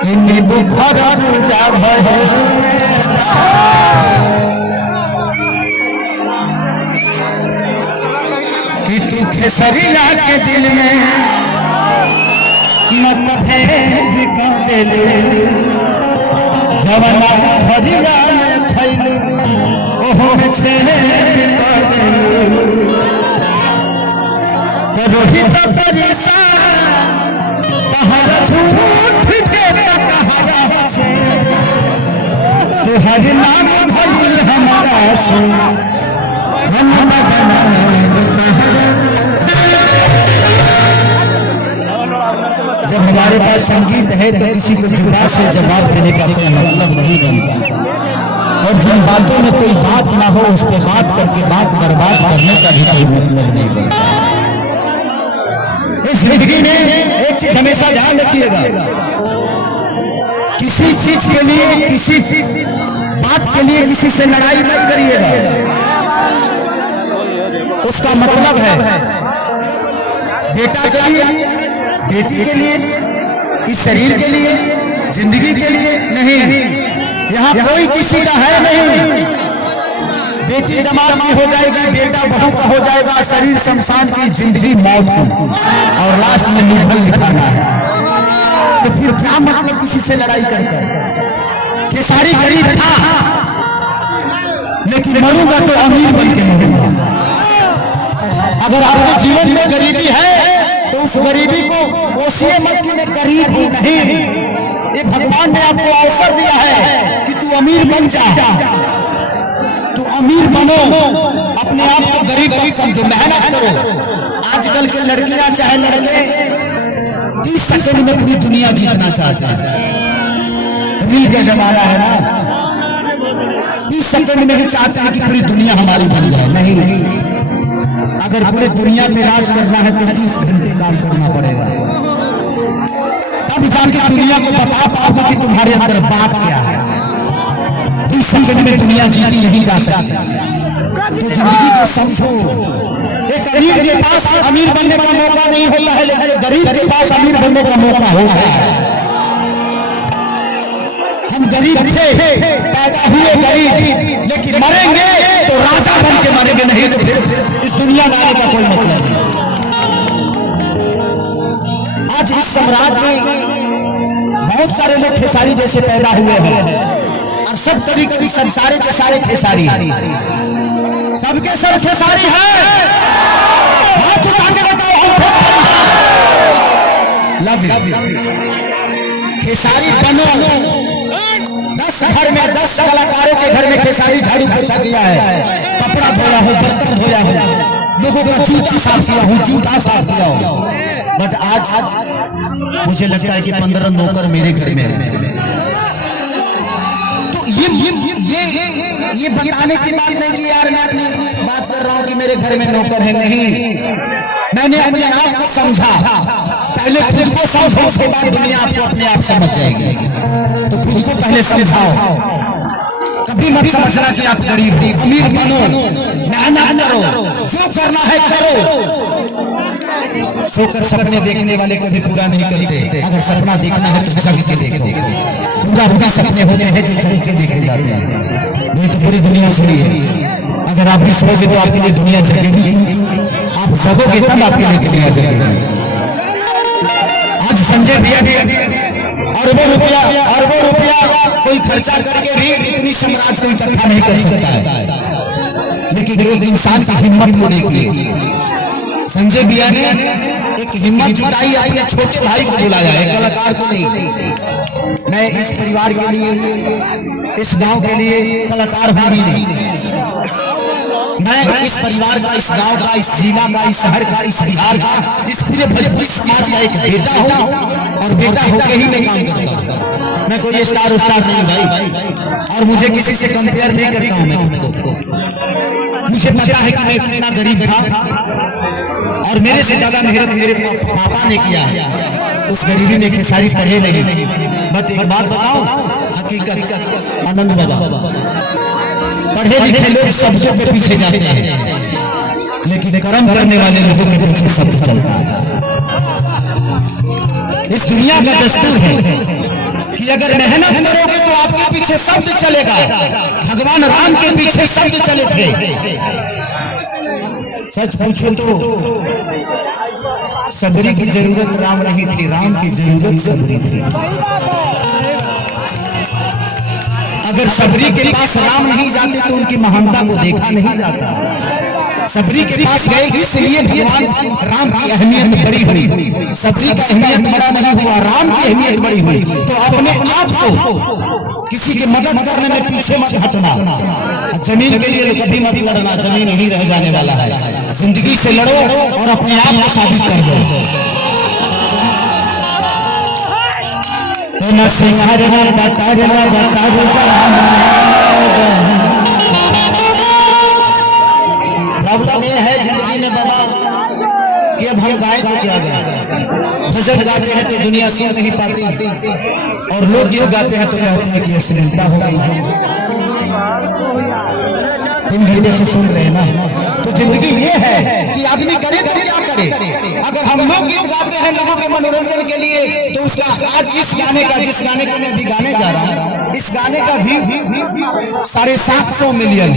कि नींबू खराब जाब है कि तू खेसरिया के दिल में मतभेद कर देले जवना थरिया में खैलू ओहो में छेद कर देले तो रोहित परेशान तहरा झूठ के तहरा से तुहर नाम भइल हमारा से हम जब हमारे पास संगीत है तो किसी को जुबान से जवाब देने का कोई मतलब नहीं बनता और जिन बातों में कोई बात ना हो उस पर बात करके बात बर्बाद करने का भी कोई मतलब नहीं बनता। इस जिंदगी में एक चीज हमेशा ध्यान रखिएगा, किसी चीज के लिए किसी बात के लिए किसी से लड़ाई मत करिएगा। उसका मतलब है बेटा के लिए, बेटी के लिए, इस शरीर के लिए, जिंदगी के लिए नहीं। यहाँ कोई किसी का है नहीं। बेटी दमाद की हो जाएगी, बेटा बहू का हो जाएगा, शरीर शमशान की, जिंदगी मौत की, और लास्ट में निर्भल लिखाना है। तो फिर क्या मतलब किसी से लड़ाई कर? खेसारी गरीब था लेकिन मरूंगा तो अमीर बन के मरूंगा। अगर आपके जीवन में गरीबी है तो उस गरीबी को कोशिए मत कि मैं गरीब हूं, नहीं। ये भगवान ने आपको अवसर दिया है कि तू अमीर बन जा, तू अमीर बनो, अपने आप को गरीब मत समझो, मेहनत करो। आजकल के लड़कियां चाहे लड़के 30 सेकंड में पूरी दुनिया जीतना चाहते हैं। रील का जमाना है ना, 30 सेकंड में ही चाहते हैं कि पूरी दुनिया हमारी बन जाए। नहीं, अगर पूरे दुनिया में राज करना है तो 30 घंटे काम करना पड़ेगा, तब जाके दुनिया को बता पाओगे कि तुम्हारे अंदर बात क्या है। 30 सेकंड में दुनिया जीती नहीं जा सकती। तो जिंदगी को समझो। एक गरीब के पास अमीर बनने का मौका नहीं होता है, लेकिन गरीब के पास अमीर बनने का मौका होता है। हम गरीब थे, पैदा हुए गरीब, लेकिन मरेंगे तो राजा बन के मरेंगे, नहीं तो फिर इस दुनिया में आने का कोई मतलब नहीं। आज इस साम्राज्य में बहुत सारे लोग खेसारी जैसे पैदा हुए हैं और सब कभी सब सारे के सारे खेसारी, सबके सब खेसारी है। हाथ उठा के बताओ हम खेसारी। खेसारी बनो। 10 घर में 10 कलाकारों के घर में खेसारी झाड़ू पोछा किया है, कपड़ा धोया हो, बर्तन धोया हो, लोगों का जूता साफ किया हो, जूता साफ किया हो। बट आज मुझे लगता है कि 15 नौकर मेरे घर में है। तो ये बताने की बात नहीं कि यार मैं अपनी बात कर रहा हूँ कि मेरे घर में नौकर है, नहीं। मैंने अपने आप को समझा, पहले खुद को समझो, उसके बाद दुनिया आपको अपने आप समझ जाएगी। तो खुद को पहले समझाओ। कभी मत समझना कि आप गरीब हो, अमीर बनो, मेहनत करो, जो करना है करो। सोकर सपने देखने वाले कभी पूरा नहीं करते। अगर सपना देखना है तो जग के देखो। पूरा सपने होते हैं जो जग के देखे जाते हैं, नहीं तो पूरी दुनिया सुनी है। अगर आप भी सोचोगे तो आपके लिए दुनिया जगेगी, आप जगोगे तब आपके लिए दुनिया जगेगी। आज संजय भैया ने अरबों रुपया कोई खर्चा करके भी इतनी साम्राज्य को इकट्ठा नहीं कर सकता है, लेकिन एक इंसान की हिम्मत को देखिए। संजय भैया ने एक हिम्मत जुटाई, अपने छोटे भाई को बुलाया, एक कलाकार को नहीं। मैं इस परिवार के लिए, इस गांव के लिए कलाकार हूं ही नहीं। मैं इस परिवार का, इस गांव का, इस जिला का, इस शहर का, इस बिहार का, इस पूरे भोजपुरी समाज का एक बेटा हूं और बेटा होकर ही मैं काम करता हूं। मैं कोई स्टार नहीं भाई, और मुझे किसी से कंपेयर नहीं करता हूं। मैं तुमको, मुझे पता है कि मैं कितना गरीब था और मेरे से ज्यादा मेहनत मेरे पापा ने किया है। उस गरीबी में खेसारी पढ़े नहीं। बट एक बात बताओ, हकीकत आनंद बाबा, पढ़े लिखे लोग शब्दों के पीछे जाते हैं, लेकिन कर्म करने वाले लोगों के पीछे शब्द चलता है। इस दुनिया का दस्तूर है कि अगर मेहनत करोगे तो आपके पीछे शब्द चलेगा। भगवान राम के पीछे शब्द चले थे। सच पूछो तो सबरी की जरूरत राम नहीं थी, राम की जरूरत सबरी थी। अगर सबरी के पास राम नहीं जाते तो उनकी महानता को देखा नहीं जाता। सबरी के पास गए इसलिए भगवान राम की अहमियत बड़ी हुई। सबरी का अहमियत बड़ा नहीं हुआ, राम की अहमियत बड़ी हुई। तो अपने आप को किसी की मदद करने में पीछे मत हटना। जमीन के लिए कभी मत लड़ना, जमीन ही रह जाने वाला है। जिंदगी से लड़ो और अपने आप को साबित कर दो। तो न सिंगार न बकार न बकार प्रॉब्लम ये है जिंदगी में बाबा कि अब हम गाए तो क्या गाए। भजन गाते हैं तो दुनिया सुन नहीं पाती, और लोग गीत गाते हैं तो कहते हैं कि अश्लीलता हो गई। तुम घंटे से सुन रहे हैं ना। तो जिंदगी ये है कि आदमी करे तो क्या करे। अगर हम लोग गीत गाते हैं लोगों के मनोरंजन के लिए, तो उसका आज इस गाने का, जिस गाने को मैं भी गाने जा रहा हूँ, इस गाने का भी 750 मिलियन है।